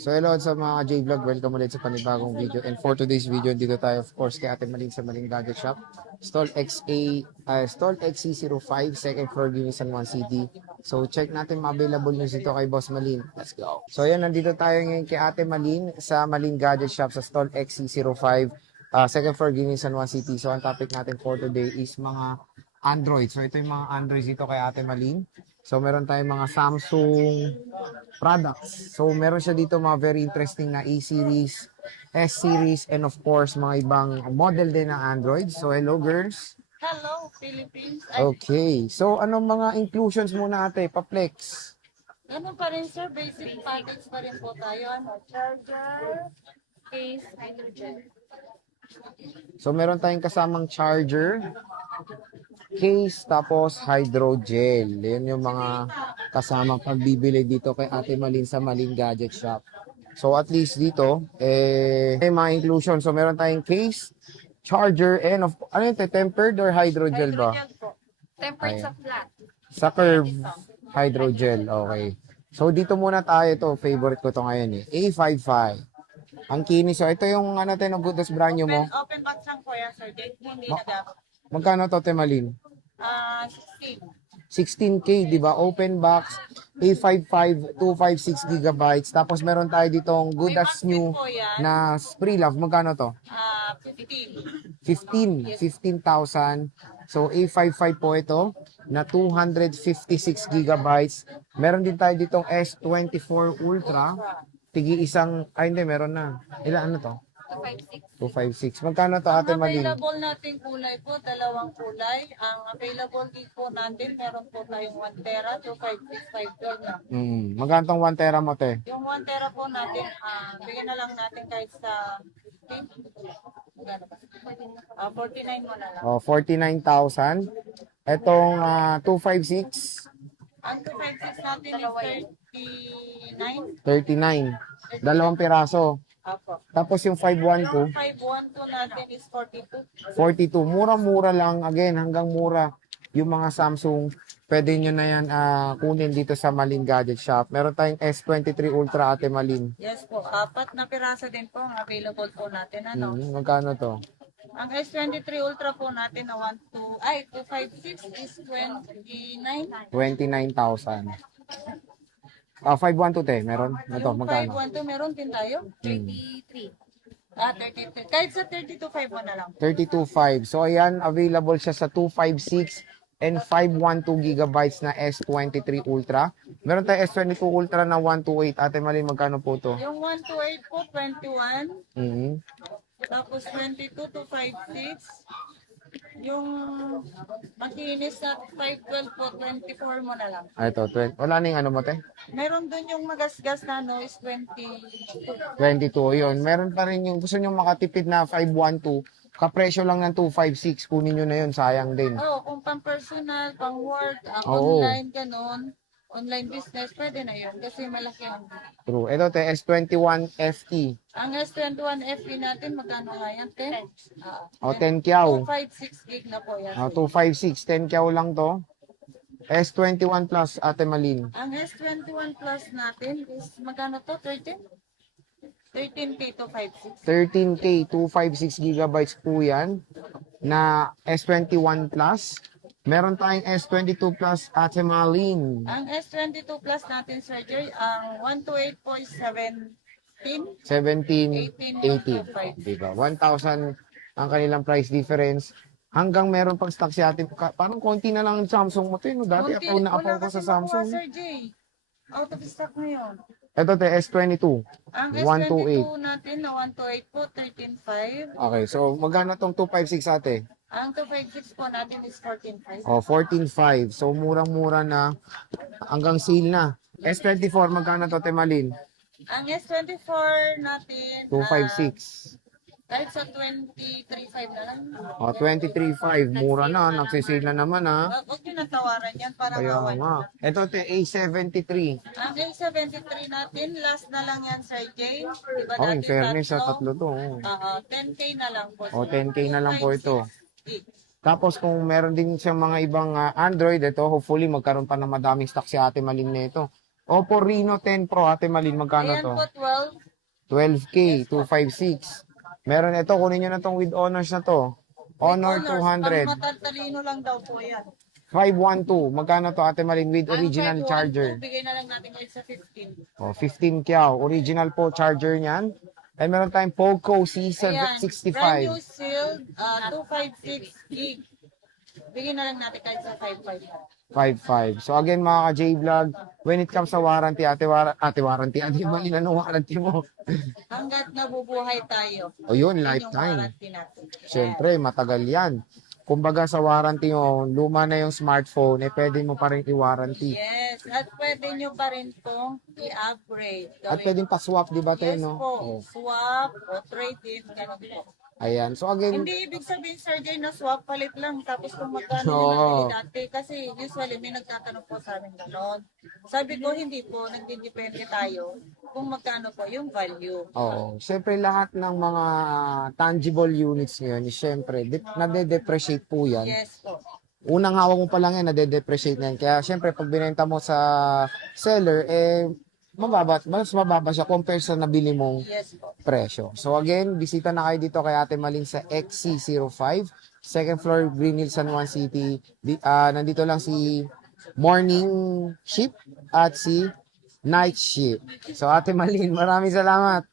So hello sa mga J-Vlog, welcome ulit sa panibagong video. And for today's video, dito tayo of course kay Ate Malin sa Maling Gadget Shop. Stall XC05, second floor, Ginisan 1 City. So check natin mga available news dito kay Boss Malin. Let's go! So yan, nandito tayo ngayon kay Ate Malin sa Maling Gadget Shop sa Stall XC05, second floor, Ginisan 1 City. So ang topic natin for today is mga Android. So ito yung mga Android dito kay Ate Malin. So meron tayong mga Samsung products. So meron siya dito mga very interesting na A-series, S-series, and of course mga ibang model din ng Android. So hello girls. Hello, Philippines. Okay. So anong mga inclusions muna ate? Pa-flex. Ganun pa rin sir, basic package pa rin po tayo. Ano, charger, case, hydrogen. So meron tayong kasamang charger, case, tapos hydrogel. Yan yung mga kasama pagbibili dito kay Ate Malin sa Maling Gadget Shop. So at least dito, may mga inclusion. So meron tayong case, charger, and ano yun, tempered or hydrogel ba? Hydrogel po. Tempered Ayan. sa flat. Sa curve, hydrogel. Okay. So dito muna tayo to. Favorite ko to ngayon eh. A55. Ang kinis. So ito yung ano tayo ng Goodness brand new mo. Open box lang po yan sir. Date hindi nag-up. Magkano to, Ate Malin? 16. 16K, di ba? Open box, A55, 256 gigabytes. Tapos meron tayo ditong Good May as New po yan. na Spree Love. Magkano to? 15. 15,000. So A55 po ito na 256 gigabytes. Meron din tayo ditong S24 Ultra. Tigi isang, hindi, meron na. Ilan ano to? 256. 256. Magkano to, Ate Ang Malin? available nating kulay po, dalawang kulay. Ang available din po natin, meron po tayong 1 tera, 256, 512 na. Magkano tong 1 tera mo, te? Yung 1 tera po natin, bigyan na lang natin kahit sa 49 mo na lang. Oh, 49,000. Etong 256, Ang 256 natin is 39. 39. Dalawang piraso. Apo. Tapos yung 512, Yung 512 natin is 42. 42. Mura-mura lang. Again, hanggang mura. Yung mga Samsung, pwede nyo na yan kunin dito sa Malin Gadget Shop. Meron tayong S23 Ultra, Ate Malin. Yes po, 4 na piraso din po ang available po natin. Ano? Magkano to? Ang S23 Ultra po natin na 256 is 29. 29,000. 512, te. Meron? Ito, Yung magkano? 512 meron din tayo? 33. 33. Kahit sa 32.5 mo na lang. 32.5. So, ayan, available siya sa 256 and 512 gigabytes na S23 Ultra. Meron tayong S22 Ultra na 128. Ate Malin, magkano po to? Yung 128 po, 21. Mhm. Tapos 22 to 56. Yung makinis na 512 po, 24 mo na lang. Ito, 20. Wala na yung ano mo, te? Meron dun yung magasgas na no is 22. 22, yun. Meron pa rin yung gusto nyo makatipid na 512. Kapresyo lang ng 256. Kunin nyo na yun, sayang din. Oo, kung pang personal, pang work, Oo. online, ganun. Online business, pwede na yun kasi malaki ang. True. Ito, te, S21 FE. Ang S21 FE natin, magkano nga yan? 10? O, 10 kyaw. 256 gig na po yan. O, 256. 10 kyaw lang to. S21 Plus, Ate Malin. Ang S21 Plus natin is magkano to? 13? 13K to 56. 13K, 256 gigabytes po yan na S21 Plus. Meron tayong S22 Plus, Ate Malin. Ang S22 Plus natin, Sir Joy, ang 128 po is 17. 17, 18. 18. Diba? 1,000 ang kanilang price difference. Hanggang meron pang stock si Ate. Parang konti na lang ang Samsung mo to. No? Dati Konti, ako na wala ko sa kasi Samsung. makuha, Sir Jay. Out of stock ngayon. Ito te, S22. Ang 128. S22 natin na 128 po, 13.5. Okay, so magkano tong 256 ate? Ang 256 po natin is 14.5. O, 14.5. So, murang-mura na. Hanggang sale na. S24, magkano to, Temalin? Ang S24 natin, 256. kahit sa 23.5 na lang. O, 23.5. Mura na. Nagsisale na naman, ha? Huwag nyo natawaran yan para Kaya mawala. nga. Ito, te, A73. Ang A73 natin, last na lang yan, Sir Jay. Diba Oh, in dati fairness, sa tatlo? tatlo to. Oh. 10K na lang po. O, 10K na lang po ito. 256. Tapos, kung meron din siyang mga ibang Android, ito, hopefully, magkaroon pa ng madaming stock si Ate Malin nito. Oppo Reno 10 Pro, Ate Malin, magkano Ayan to? po, 12. 12K, 256. Meron ito, kunin nyo na tong with honors na to. Honor With honors, 200, pang matatalino lang daw po yan. 512. Magkano to, Ate Malin, with Ang original 512, charger? bigay na lang natin kayo sa 15. Oh, 15 kyaw. Original po charger niyan. Ay meron tayong Poco Ayan, brand new C765. sealed, 256 gig. Bigay na lang natin kahit sa 55. 55. So again mga ka-J-Vlog, when it comes sa warranty, ate warranty, ate Malin, anong warranty mo? Hanggat nabubuhay tayo. O yun, Yun yung lifetime. warranty natin. Siyempre, matagal yan. Kumbaga sa warranty mo, luma na yung smartphone, eh pwede mo pa rin i-warranty. Yes, at pwede nyo pa rin pong i-upgrade. At pwedeng pa-swap, di ba tayo, Yes no? po, Oh. swap o trade-in, ganun po. Ayan. So again, Hindi ibig sabihin, Sir Jay, na swap, palit lang. Tapos kung magkano Oo. yung nabili dati. Kasi usually may nagtatanong po sa amin gano'n. Sabi ko, hindi po, nagdidepende tayo kung magkano po yung value. oo. Siyempre lahat ng mga tangible units ngayon, siyempre, nade-depreciate po yan. Yes po. Unang hawak mo pa lang yan, nade-depreciate na yan. Kaya syempre, pag binenta mo sa seller, mas mababa siya compare sa nabili mong Yes po. presyo. So again, bisita na kayo dito kay Ate Malin sa XC05, second floor, Green Hills, San Juan City. Nandito lang si morning shift at si night shift. So Ate Malin, maraming salamat.